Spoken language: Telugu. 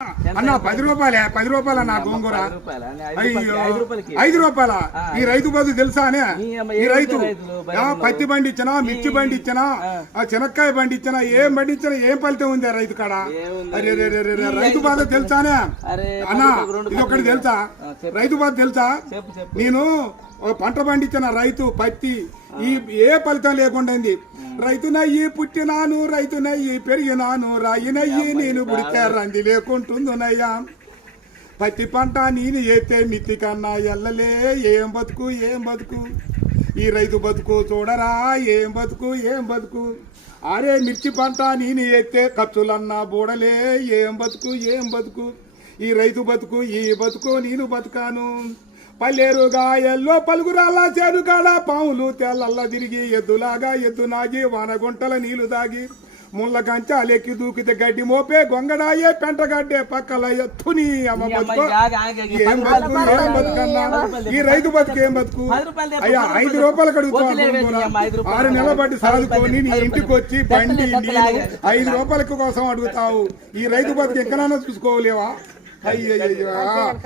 అన్న 10 రూపాయల నా గోంగూర. అయ్యో 5 రూపాయల. ఈ రైతు బతుకు తెలుసా అనే? ఈ రైతు పత్తి బండి ఇచ్చినా, మిర్చి బండి ఇచ్చినా, చెనక్కాయ బండి ఇచ్చినా, ఏం బండి ఇచ్చినా ఏం ఫలితం ఉంది రైతు కాడ? అరే రైతు బాధ తెలుసానే అన్న? ఇది ఒకటి తెలుసా? రైతు బాధ తెలుసా? నేను పంట పండించిన రైతు పత్తి ఏ ఫలితం లేకుండా రైతునయ్యి పుట్టినాను, రైతునయ్యి పెరిగినాను, రాయినయ్యి నేను పుడితే రంది లేకుంటుందునయ్యా. పత్తి పంట నేను ఎత్తే మిత్తి కన్నా ఎల్లలే. ఏం బతుకు ఈ రైతు బతుకు చూడరా, ఏం బతుకు. అరే మిర్చి పంట నేను ఎత్తే ఖర్చులన్నా బూడలే. ఏం బతుకు ఈ రైతు బతుకు, ఈ బతుకు నేను బతుకాను. పల్లెరుగా ఎల్లో పలుగురాల చేను కాడ పాములు తెల్లల్లా తిరిగి ఎద్దులాగా ఎద్దు నాగి వానగుంటల నీళ్లు దాగి ముళ్ళ కంచాలెక్కి దూకితే గడ్డి మోపే గొంగడాయే పెంటగడ్డే పక్కల ఎత్తుని అమ్మ బతుకు. ఏం బతుకన్నా ఈ రైతు బతుకు, ఏం బతుకు? అయ్యా 5 రూపాయలు అడుగుతావు, 6 నెలల బట్టి సాదుకొని నీ ఇంటికి వచ్చి బండి నీళ్ళు 5 రూపాయల కోసం అడుగుతావు. ఈ రైతు బతుకు ఎక్కడైనా చూసుకోలేవా? అయ్యయ్యా.